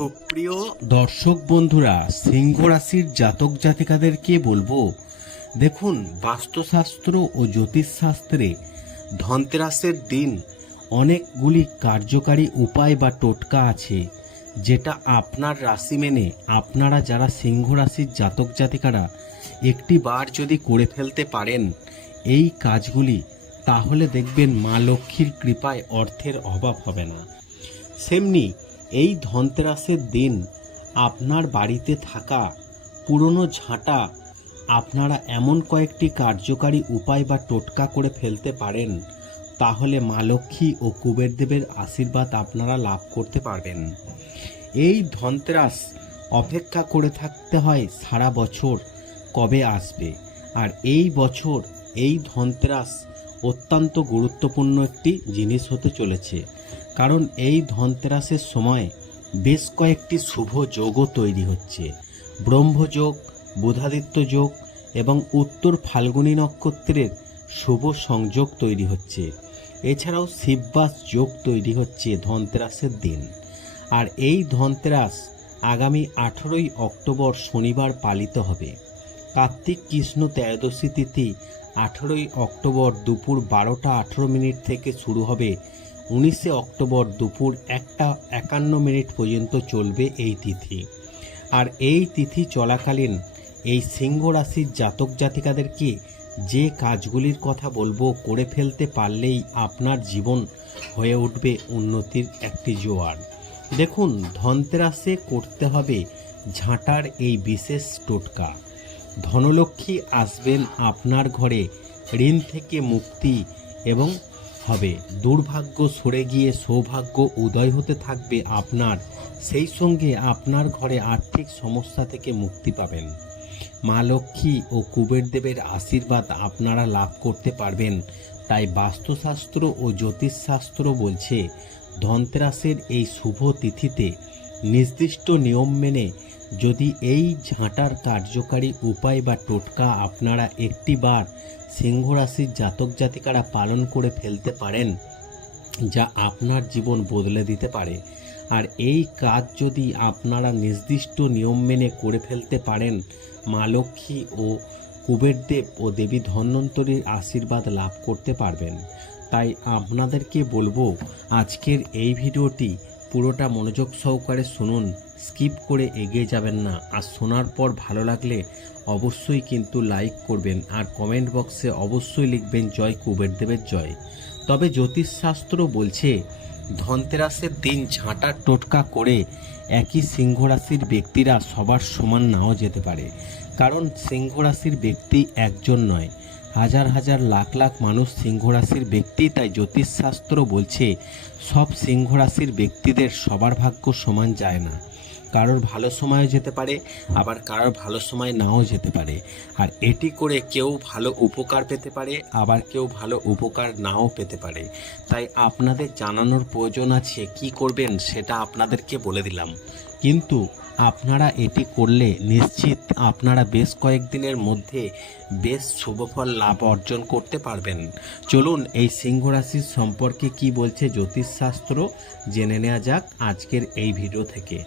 সুপ্রিয় দর্শক বন্ধুরা, সিংহ রাশির জাতক জাতিকাদেরকে বলব, দেখুন বাস্তুশাস্ত্র ও জ্যোতিষশাস্ত্রে ধনতেরাসের দিন অনেকগুলি কার্যকারী উপায় বা টোটকা আছে, যেটা আপনার রাশি মেনে আপনারা যারা সিংহ রাশির জাতক জাতিকারা একটি বার যদি করে ফেলতে পারেন এই কাজগুলি, তাহলে দেখবেন মা লক্ষ্মীর কৃপায় অর্থের অভাব হবে না। সেমনি এই ধনতেরাসের দিন আপনার বাড়িতে থাকা পুরনো ঝাঁটা আপনারা এমন কয়েকটি কার্যকারী উপায় বা টোটকা করে ফেলতে পারেন, তাহলে মা লক্ষ্মী ও কুবেরদেবের আশীর্বাদ আপনারা লাভ করতে পারবেন। এই ধনতেরাস অপেক্ষা করে থাকতে হয় সারা বছর কবে আসবে, আর এই বছর এই ধনতেরাস অত্যন্ত গুরুত্বপূর্ণ একটি জিনিস হতে চলেছে। কারণ এই ধনতেরাসের সময় বেশ কয়েকটি শুভ যোগও তৈরি হচ্ছে। ব্রহ্মযোগ, বুধাদিত্য যোগ এবং উত্তর ফাল্গুনী নক্ষত্রের শুভ সংযোগ তৈরি হচ্ছে। এছাড়াও শিববাস যোগ তৈরি হচ্ছে ধনতেরাসের দিন। আর এই ধনতেরাস আগামী আঠেরোই অক্টোবর শনিবার পালিত হবে। কার্তিক কৃষ্ণ ত্রয়োদশী তিথি আঠেরোই অক্টোবর দুপুর বারোটা আঠেরো মিনিট থেকে শুরু হবে উনিশে অক্টোবর দুপুর একটা একান্ন মিনিট পর্যন্ত চলবে এই তিথি। আর এই তিথি চলাকালীন এই সিংহ রাশির জাতক জাতিকাদেরকে যে কাজগুলির কথা বলব করে ফেলতে পারলেই আপনার জীবন হয়ে উঠবে উন্নতির একটি জোয়ার। দেখুন, ধনতেরাসে করতে হবে ঝাঁটার এই বিশেষ টোটকা। ধনলক্ষ্মী আসবেন আপনার ঘরে ঋণ থেকে মুক্তি এবং হবে। দুর্ভাগ্য সরে গিয়ে সৌভাগ্য উদয় হতে থাকবে আপনার। সেই সঙ্গে আপনার ঘরে আর্থিক সমস্যা থেকে মুক্তি পাবেন। মা লক্ষ্মী ও কুবেরদেবের আশীর্বাদ আপনারা লাভ করতে পারবেন। তাই বাস্তুশাস্ত্র ও জ্যোতিষশাস্ত্র বলছে, ধনতেরাসের এই শুভ তিথিতে নির্দিষ্ট নিয়ম মেনে যদি এই ঝাঁটার কার্যকারী উপায় বা টোটকা আপনারা একটিবার সিংহ রাশির জাতক জাতিকারা পালন করে ফেলতে পারেন, যা আপনার জীবন বদলে দিতে পারে। আর এই কাজ যদি আপনারা নির্দিষ্ট নিয়ম মেনে করে ফেলতে পারেন, মা লক্ষ্মী ও কুবেরদেব ও দেবী ধন্বন্তরীর আশীর্বাদ লাভ করতে পারবেন। তাই আপনাদেরকে বলব, আজকের এই ভিডিওটি পুরোটা মনোযোগ সহকারে শুনুন। স্কিপ করে এগিয়ে যাবেন না। আর শোনার পর ভালো লাগলে অবশ্যই কিন্তু লাইক করবেন আর কমেন্ট বক্সে অবশ্যই লিখবেন জয় কুবেরদেবের জয়। তবে জ্যোতিষশাস্ত্র বলছে, ধনতেরাসের দিন ঝাঁটা টোটকা করে একই সিংহ রাশির ব্যক্তিরা সবার সমান নাও যেতে পারে। কারণ সিংহ রাশির ব্যক্তি একজন নয়। হাজার হাজার লাখ লাখ মানুষ সিংহ রাশির ব্যক্তি, তাই জ্যোতিষশাস্ত্র বলছে, সব সিংহ রাশির ব্যক্তিদের সবার ভাগ্য সমান যায় না। কারোর ভালো সময়ও যেতে পারে, আবার কারোর ভালো সময় নাও যেতে পারে। আর এটি করে কেউ ভালো উপকার পেতে পারে, আবার কেউ ভালো উপকার নাও পেতে পারে। তাই আপনাদের জানানোর প্রয়োজন আছে, কি করবেন সেটা আপনাদেরকে বলে দিলাম। কিন্তু আপনারা এটি করলে নিশ্চিত আপনারা বেশ কয়েকদিনের মধ্যে বেশ শুভফল লাভ অর্জন করতে পারবেন। চলুন এই সিংহ রাশির সম্পর্কে কি বলছে জ্যোতিষশাস্ত্র, জেনে নেওয়া যাক আজকের এই ভিডিও থেকে।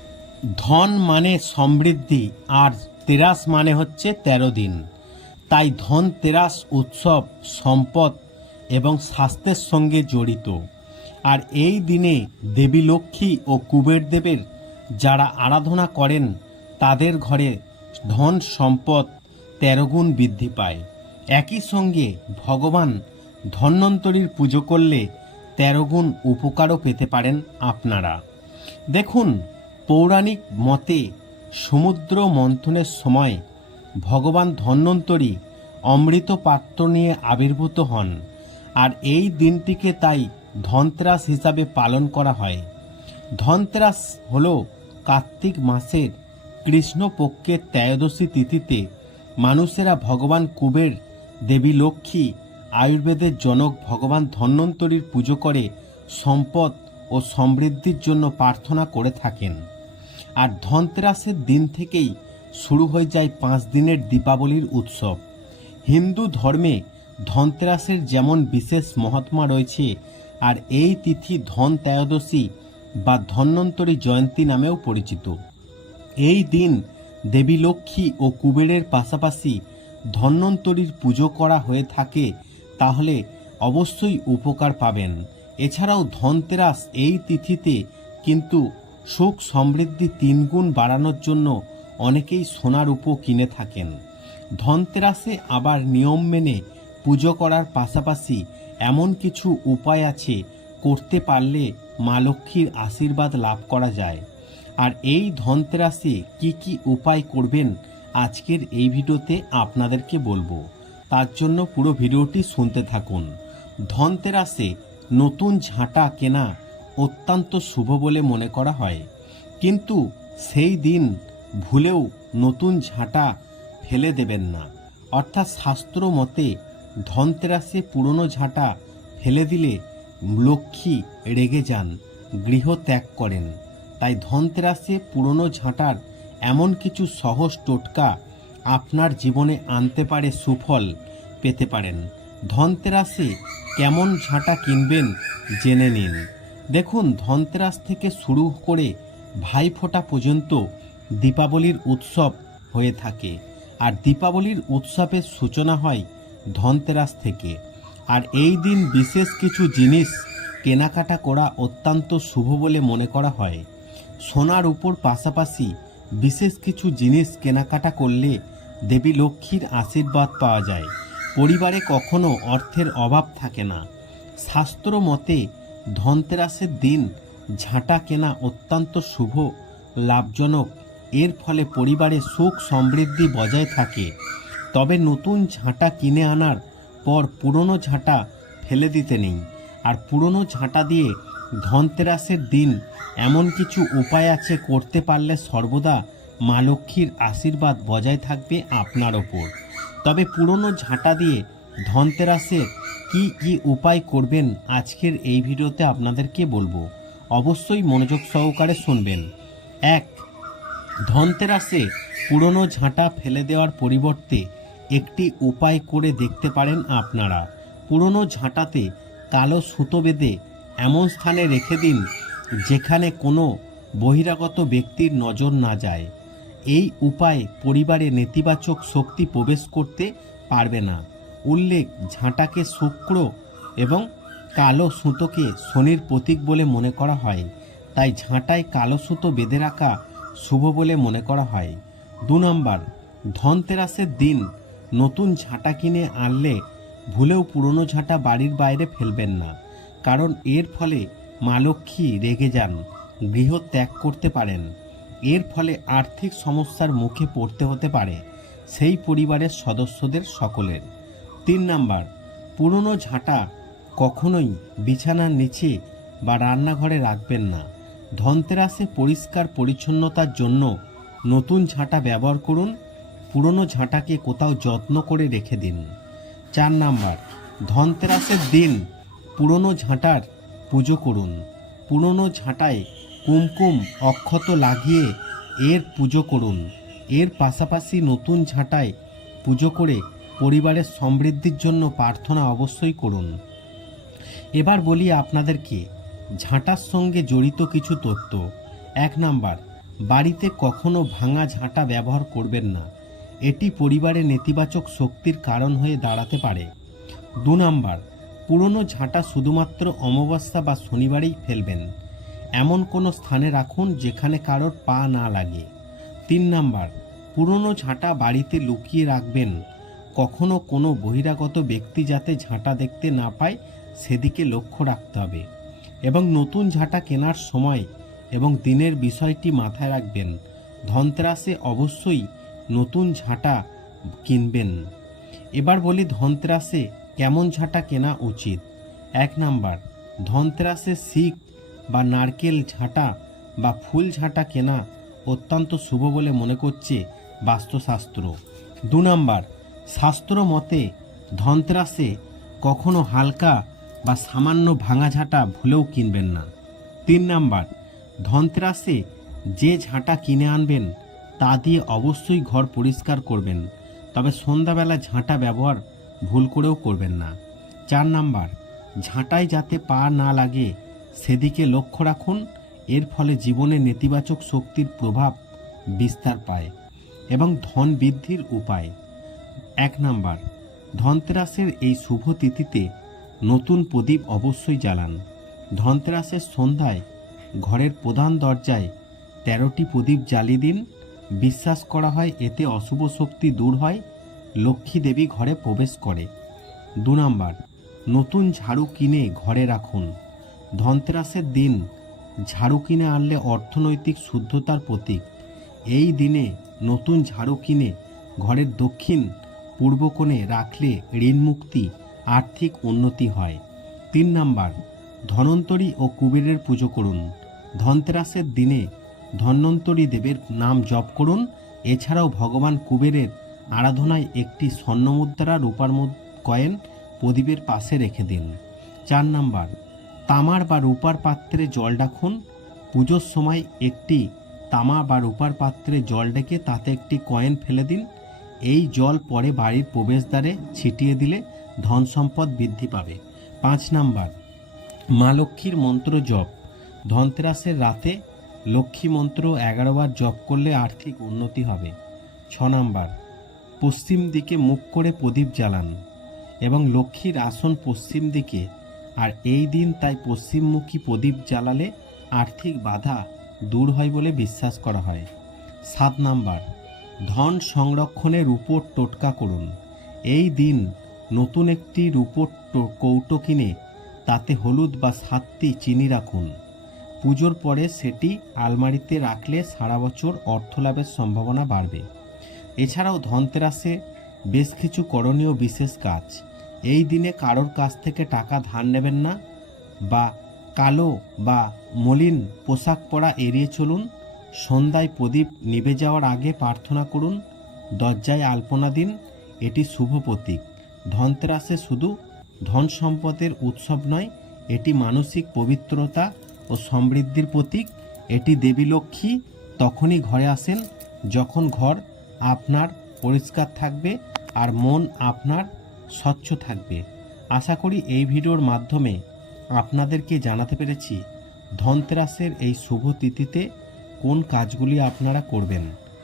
ধন মানে সমৃদ্ধি আর তেরাস মানে হচ্ছে তেরো দিন। তাই ধন, তেরাস, উৎসব, সম্পদ এবং স্বাস্থ্যের সঙ্গে জড়িত। আর এই দিনে দেবী লক্ষ্মী ও কুবের দেবের যারা আরাধনা করেন, তাদের ঘরে ধন, সম্পদ, তেরো গুণ বৃদ্ধি পায়। একই সঙ্গে ভগবান ধন্বন্তরীর পুজো করলে তেরো গুণ উপকারও পেতে পারেন আপনারা। দেখুন পৌরাণিক মতে সমুদ্র মন্থনের সময় ভগবান ধন্বন্তরী অমৃত পাত্র নিয়ে আবির্ভূত হন, আর এই দিনটিকে তাই ধনত্রাস হিসাবে পালন করা হয়। ধনত্রাস হল কার্তিক মাসের কৃষ্ণপক্ষের ত্রয়োদশী তিথিতে মানুষেরা ভগবান কুবের দেবী লক্ষ্মী আয়ুর্বেদের জনক ভগবান ধন্বন্তরীর পুজো করে সম্পদ ও সমৃদ্ধির জন্য প্রার্থনা করে থাকেন। আর ধনতেরাসের দিন থেকেই শুরু হয়ে যায় পাঁচ দিনের দীপাবলির উৎসব। হিন্দু ধর্মে ধনতেরাসের যেমন বিশেষ মহাত্মা রয়েছে, আর এই তিথি ধন ত্রয়োদশী বা ধন্বন্তরী জয়ন্তী নামেও পরিচিত। এই দিন দেবী লক্ষ্মী ও কুবেরের পাশাপাশি ধন্বন্তরীর পুজো করা হয়ে থাকে, তাহলে অবশ্যই উপকার পাবেন। এছাড়াও ধনতেরাস এই তিথিতে কিন্তু সুখ সমৃদ্ধি তিনগুণ বাড়ানোর জন্য অনেকেই সোনার উপ কিনে থাকেন। ধনতেরাসে আবার নিয়ম মেনে পুজো করার পাশাপাশি এমন কিছু উপায় আছে করতে পারলে মা লক্ষ্মীর আশীর্বাদ লাভ করা যায়। আর এই ধনতেরাসে কি কি উপায় করবেন আজকের এই ভিডিওতে আপনাদেরকে বলব। তার জন্য পুরো ভিডিওটি শুনতে থাকুন। ধনতেরাসে নতুন ঝাঁটা কেনা অত্যন্ত শুভ বলে মনে করা হয়। কিন্তু সেই দিন ভুলেও নতুন ঝাঁটা ফেলে দেবেন না। অর্থাৎ শাস্ত্র মতে ধনতেরাসে পুরনো ঝাঁটা ফেলে দিলে লক্ষ্মী রেগে যান, গৃহ ত্যাগ করেন। তাই ধনতেরাসে পুরনো ঝাঁটার এমন কিছু সহজ টোটকা আপনার জীবনে আনতে পারে সুফল পেতে পারেন। ধনতেরাসে কেমন ঝাঁটা কিনবেন, জেনে নিন। দেখুন, ধনতেরাস থেকে শুরু করে ভাইফোঁটা পর্যন্ত দীপাবলির উৎসব হয়ে থাকে। আর দীপাবলির উৎসবের সূচনা হয় ধনতেরাস থেকে। আর এই দিন বিশেষ কিছু জিনিস কেনাকাটা করা অত্যন্ত শুভ বলে মনে করা হয়। সোনার উপর পাশাপাশি বিশেষ কিছু জিনিস কেনাকাটা করলে দেবী লক্ষ্মীর আশীর্বাদ পাওয়া যায়। পরিবারে কখনো অর্থের অভাব থাকে না। শাস্ত্র মতে ধনতেরাসের দিন ঝাঁটা কেনা অত্যন্ত শুভ, লাভজনক। এর ফলে পরিবারে সুখ সমৃদ্ধি বজায় থাকে। তবে নতুন ঝাঁটা কিনে আনার পর পুরনো ঝাঁটা ফেলে দিতে নেই। আর পুরনো ঝাঁটা দিয়ে ধনতেরাসের দিন এমন কিছু উপায় আছে করতে পারলে সর্বদা মা লক্ষ্মীর আশীর্বাদ বজায় থাকবে আপনার ওপর। তবে পুরনো ঝাঁটা দিয়ে ধনতেরাসের কি কি উপায় করবেন আজকের এই ভিডিওতে আপনাদেরকে বলব। অবশ্যই মনোযোগ সহকারে শুনবেন। এক, ধনতেরাসে পুরনো ঝাঁটা ফেলে দেওয়ার পরিবর্তে একটি উপায় করে দেখতে পারেন আপনারা। পুরনো ঝাঁটাতে কালো সুতো বেঁধে এমন স্থানে রেখে দিন, যেখানে কোনো বহিরাগত ব্যক্তির নজর না যায়। এই উপায় পরিবারে নেতিবাচক শক্তি প্রবেশ করতে পারবে না। উল্লেখ ঝাঁটাকে শুক্র এবং কালো সুতোকে শনির প্রতীক বলে মনে করা হয়। তাই ঝাঁটায় কালো সুতো বেঁধে রাখা শুভ বলে মনে করা হয়। দু নম্বর, ধনতেরাসের দিন নতুন ঝাঁটা কিনে আনলে ভুলেও পুরনো ঝাঁটা বাড়ির বাইরে ফেলবেন না, কারণ এর ফলে মা লক্ষ্মী রেগে যান, গৃহ ত্যাগ করতে পারেন। এর ফলে আর্থিক সমস্যার মুখে পড়তে হতে পারে, সেই পরিবারের সদস্যদের সকলের। তিন নাম্বার, পুরনো ঝাঁটা কখনোই বিছানার নিচে বা রান্নাঘরে রাখবেন না। ধনতেরাসে পরিষ্কার পরিচ্ছন্নতার জন্য নতুন ঝাঁটা ব্যবহার করুন। পুরনো ঝাঁটাকে কোথাও যত্ন করে রেখে দিন। চার নাম্বার, ধনতেরাসের দিন পুরনো ঝাঁটার পুজো করুন। পুরনো ঝাঁটায় কুমকুম অক্ষত লাগিয়ে এর পুজো করুন। এর পাশাপাশি নতুন ঝাঁটায় পুজো করে পরিবারের সমৃদ্ধির জন্য প্রার্থনা অবশ্যই করুন। এবার বলি আপনাদেরকে ঝাঁটার সঙ্গে জড়িত কিছু তথ্য। এক নাম্বার, বাড়িতে কখনো ভাঙা ঝাঁটা ব্যবহার করবেন না। এটি পরিবারে নেতিবাচক শক্তির কারণ হয়ে দাঁড়াতে পারে। দু নাম্বার, পুরনো ঝাঁটা শুধুমাত্র অমাবস্যা বা শনিবারেই ফেলবেন। এমন কোনো স্থানে রাখুন যেখানে কারোর পা না লাগে। তিন নাম্বার, পুরনো ঝাঁটা বাড়িতে লুকিয়ে রাখবেন কখনো কোনো বহিরাগত ব্যক্তি যাতে ঝাঁটা দেখতে না পায়, সেদিকে লক্ষ্য রাখতে হবে এবং নতুন ঝাঁটা কেনার সময় এবং দিনের বিষয়টি মাথায় রাখবেন। ধনতেরাসে অবশ্যই নতুন ঝাঁটা কিনবেন। এবার বলি ধনতেরাসে কেমন ঝাঁটা কেনা উচিত। এক নাম্বার, ধনতেরাসে শিখ বা নারকেল ঝাঁটা বা ফুল ঝাঁটা কেনা অত্যন্ত শুভ বলে মনে করছে বাস্তুশাস্ত্র। দু নাম্বার শাস্ত্র মতে ধনতেরাসে কখনো হালকা বা সামান্য ভাঙা ঝাঁটা ভুলেও কিনবেন না। তিন নাম্বার, ধনতেরাসে যে ঝাঁটা কিনে আনবেন, তা দিয়ে অবশ্যই ঘর পরিষ্কার করবেন, তবে সন্ধ্যাবেলা ঝাঁটা ব্যবহার ভুল করেও করবেন না। চার নাম্বার, ঝাঁটায় যাতে পা না লাগে, সেদিকে লক্ষ্য রাখুন, এর ফলে জীবনে নেতিবাচক শক্তির প্রভাব বিস্তার পায় এবং ধন বৃদ্ধির উপায়। এক নাম্বার, ধনতেরাসের এই শুভ তিথিতে নতুন প্রদীপ অবশ্যই জ্বালান। ধনতেরাসের সন্ধ্যায় ঘরের প্রধান দরজায় তেরোটি প্রদীপ জ্বালিয়ে দিন। বিশ্বাস করা হয় এতে অশুভ শক্তি দূর হয়, লক্ষ্মী দেবী ঘরে প্রবেশ করে। দু নাম্বার, নতুন ঝাড়ু কিনে ঘরে রাখুন। ধনতেরাসের দিন ঝাড়ু কিনে আনলে অর্থনৈতিক শুদ্ধতার প্রতীক। এই দিনে নতুন ঝাড়ু কিনে ঘরের দক্ষিণ পূর্ব কোণে রাখলে ঋণ মুক্তি আর্থিক উন্নতি হয়। তিন নাম্বার ধনন্তরী ও কুবেরের পুজো করুন। ধনতেরাসের দিনে ধন্বন্তরী দেবের নাম জপ করুন। এছাড়াও ভগবান কুবেরের আরাধনায় একটি স্বর্ণমুদ্রা রূপার কয়েন প্রদীপের পাশে রেখে দিন। চার নাম্বার, তামার বা রূপার পাত্রে জল রাখুন পুজোর সময় একটি তামা বা রূপার পাত্রে জল ডেকে তাতে একটি কয়েন ফেলে দিন। এই জল পরে বাড়ির প্রবেশদ্বারে ছিটিয়ে দিলে ধন সম্পদ বৃদ্ধি পাবে। পাঁচ নাম্বার, মা লক্ষ্মীর মন্ত্র জপ। ধনতেরাসের রাতে লক্ষ্মী মন্ত্র এগারো বার জপ করলে আর্থিক উন্নতি হবে। ছ নাম্বার, পশ্চিম দিকে মুখ করে প্রদীপ জ্বালান এবং লক্ষ্মীর আসন পশ্চিম দিকে। আর এই দিন তাই পশ্চিমমুখী প্রদীপ জ্বালালে আর্থিক বাধা দূর হয় বলে বিশ্বাস করা হয়। সাত নাম্বার ধন সংরক্ষণের উপর টোটকা করুন। এই দিন নতুন একটি রূপোর কৌটো কিনে তাতে হলুদ বা সাতটি চিনি রাখুন। পুজোর পরে সেটি আলমারিতে রাখলে সারা বছর অর্থলাভের সম্ভাবনা বাড়বে। এছাড়াও ধনতেরাসে বেশ কিছু করণীয় বিশেষ কাজ। এই দিনে কারোর কাছ থেকে টাকা ধার নেবেন না বা কালো বা মলিন পোশাক পরা এড়িয়ে চলুন। সন্ধ্যায় প্রদীপ নিভে যাওয়ার আগে প্রার্থনা করুন, দরজায় আলপনা দিন, এটি শুভ প্রতীক। ধনতেরাসে শুধু ধন সম্পদের উৎসব নয়, এটি মানসিক পবিত্রতা ও সমৃদ্ধির প্রতীক। এটি দেবী লক্ষ্মী তখনই ঘরে আসেন, যখন ঘর আপনার পরিষ্কার থাকবে আর মন আপনার স্বচ্ছ থাকবে। আশা করি এই ভিডিওর মাধ্যমে আপনাদেরকে জানাতে পেরেছি, ধনতেরাসের এই শুভ তিথিতে কোন কাজগুলি আপনারা করবেন।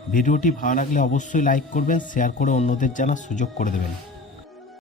ভিডিওটি ভালো লাগলে অবশ্যই লাইক করবেন শেয়ার করে অন্যদের জানার সুযোগ করে দেবেন।